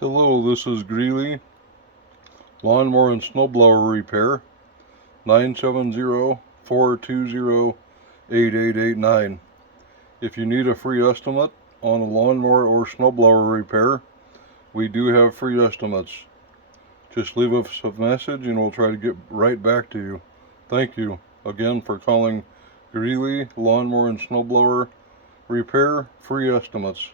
Hello, this is Greeley, Lawnmower and Snowblower Repair, 970-420-8889. If you need a free estimate on a lawnmower or snowblower repair, we do have free estimates. Just leave us a message and we'll try to get right back to you. Thank you again for calling Greeley Lawnmower and Snowblower Repair, free estimates.